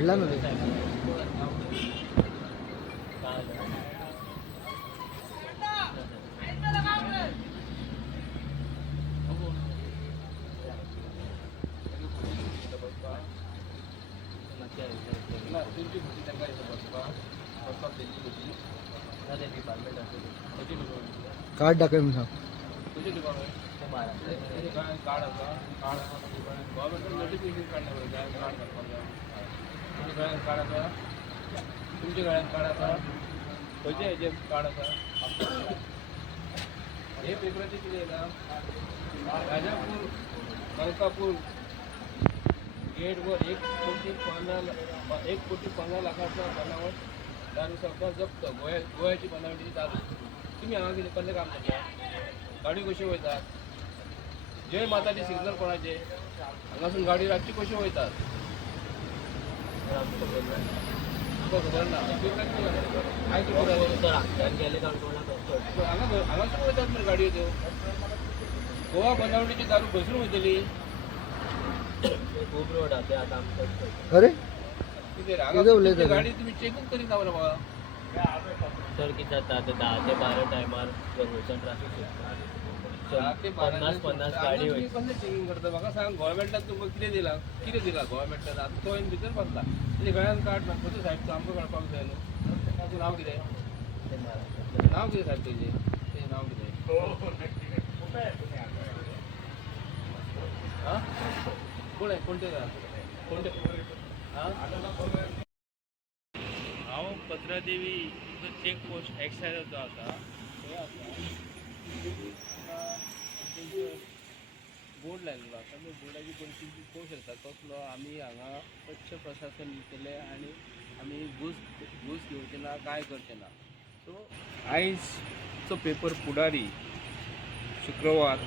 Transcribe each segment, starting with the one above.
पडला ना ते. कार्ड टाकेल मी सांग. तुमच्या गळ्यात कार्ड आसा खंयचे हेजे कार्ड आसा हे पेपराचे कितें येता राजापूर मलकापूर गेटवर 1,15 लाखाचा बनावट दारू सरकार जप्त गोव्याची बनावटीची दारू. तुम्ही हांगा कितें कसलें काम करता? गाडी कशी वयतात? जय माताची सिग्नल कोणाचे? हांगासून गाडी रातची कशी वयतात? खबर ना. हांगासून वयतात मरे गाडयो त्यो. गोवा बनावटीची दारू खंयसून वयतली? खूप रोड आहा ते आतां आमकां. अरे कितें गाडी तुम्ही चेकूच करीना मरे बाबा. सर कितें जाता आतां 10 ते 12 टायमार प्रमोशन ट्राफीक सुटता. 50 गाडी वयता. कसलें चेकिंग करता म्हाका सांग. गव्हर्मेंटान तुमकां कितें दिला गव्हर्मेंटान? आतां तो भितर बसला तेजे गळ्यान कार्ड ना खंयचो साहेब आमकां कळपाक जाय न्हू. ताचें नांव कितें साहेब तेजें नांव कितें? हां कोण आहे कोणते हांव पत्रादेवी चेक पोस्ट एक्सायजाचो आसा थंय आसा बोर्ड लायिल्लो आसा. त्या बोर्डाची परिस्थिती पळोवंक शकता कसलो. आमी हांगा स्वच्छ प्रशासन केलें आनी आमी घूस घेवचें ना कांय करचें ना. सो आयजचो पेपर पुढारी शुक्रवार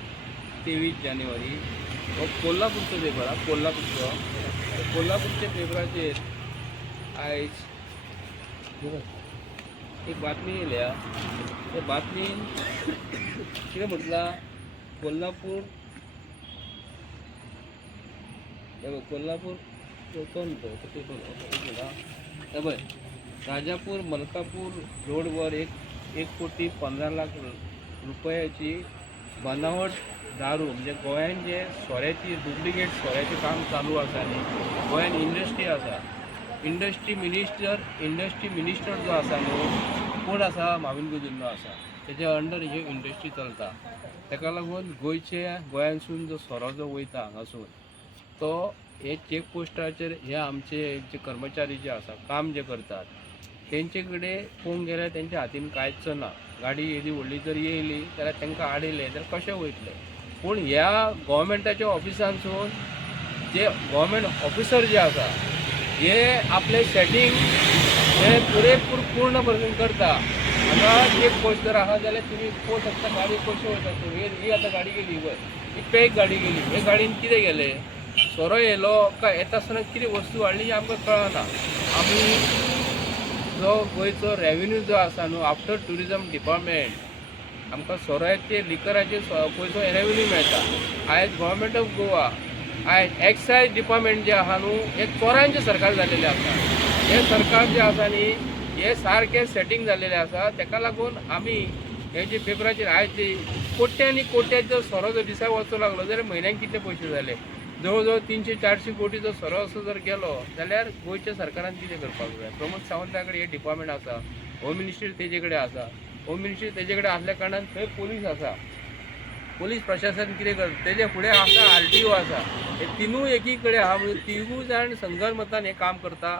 23 जानेवारी हो कोल्हापूरचो पेपर हा. कोल्हापूरच्या पेपराचेर आयज एक बातमी येयल्या. त्या बातमीन कितें म्हटलां कोल्हापूर पळय राजापूर मलकापूर रोडवर 1,15 रुपयाची बनावट दारू म्हणजे गोंयान जे सोऱ्याची डुप्लिकेट सोऱ्याचें काम चालू आसा न्ही. गोंयान इंडस्ट्री आसा. इंडस्ट्री मिनिस्टर जो आसा न्हू कोण आसा? माविन गुदिन्हो आसा. तेज्या अंडर ही इंडस्ट्री चलता. ताका लागून गोंयांसून जो सोरो जो वयता हांगासून तो हे चेक पोस्टाचेर हे आमचे जे कर्मचारी जे आसा काम जे करतात तेंचे कडेन पळोवंक गेल्यार तेंच्या हातीन कांयच ना. गाडी येदी व्हडली जर येयली जाल्यार तांकां आडयलें जाल्यार कशें वयतलें. पूण ह्या गव्हर्मेंटाच्या ऑफिसांसून जे गव्हर्मेंट ऑफिसर जे आसा हे आपले सेटींग हे पुरेपूर पूर्ण भरून करता. हांगा चेक पोस्ट जर आहा जाल्यार तुमी पळोवंक शकता गाडी कशी वयता. ही आतां गाडी गेली वयर ही पॅक गाडी गेली. हे गाडयेन कितें गेलें? सोरो येयलो काय येता आसतना कितें वस्तू हाडली आमकां कळना. आमी जो गोंयचो रेव्हेन्यू जो आसा न्हू आफ्टर ट्युरिजम डिपार्टमेंट आमकां सोऱ्याचे लिकराचे पयसो रेव्हेन्यू मेळटा. आयज गव्हर्मेंट ऑफ गोवा आयज एक्सायज डिपार्टमेंट जे आहा न्हू हे चोरांचें सरकार जाल्लेलें आसा. हे सरकार जे आसा न्ही हे सारकें सेटींग जाल्लेलें आसा. ताका लागून आमी हे जे पेपराचेर आयज कोट्यांनी कोट्याचो सोरो जर दिसा वचूंक लागलो जाल्यार म्हयन्याक कितले पयशे जाले? जवळ जवळ 300-400 कोटीचो सोरो असो जर गेलो जाल्यार गोंयच्या सरकारान कितें करपाक जाय? प्रमोद सावंता कडेन हे डिपार्टमेंट आसा. होम मिनिस्ट्री तेजे कडेन आसा. होम मिनिस्ट्री तेजे कडेन आसल्या कारणान थंय पुलीस आसा. पुलीस प्रशासन कितें करता? तेजे फुडें आसा RTO आसा. हे तिनूय एकी कडेन आहा म्हणून तिनूय जाण संगनमतान हें काम करता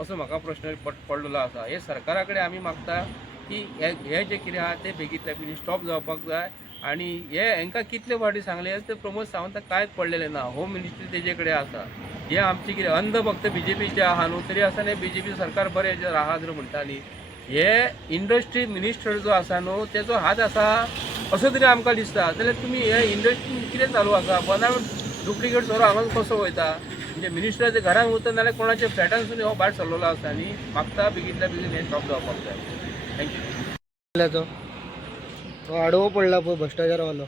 असो म्हाका प्रश्न पडलेलो आसा. हे सरकारा कडेन आमी मागता की हे जे कितें आहा ते बेगींतल्या बेगीन स्टॉप जावपाक जाय. आनी हेंकां कितले फावटी सांगलें ते प्रमोद सावंताक कांयच पडलेलें ना. होम मिनिस्ट्री तेजे कडेन आसा. हे आमचे कितें अंध भक्त BJPचे आहा न्हू तरी आसतना BJP सरकार बरें जर आहा जर म्हणटा न्ही हे इंडस्ट्री मिनिस्टर जो आसा न्हू तेजो हात आसा असो तरी आमकां दिसता. जाल्यार तुमी हे इंडस्ट्री कितें चालू आसा? बनावट डुप्लिकेट सोरो हांगा कसो वयता? म्हणजे मिनिस्टराच्या घरान वता नाल्यार कोणाच्या फ्लॅटानसून हो भायर सरलेलो आसा न्ही. मागता बेगींतल्या बेगीन हे स्टॉप जावपाक जाय. थँक्यू. तो आडवो पडला पळय भ्रष्टाचारवालो.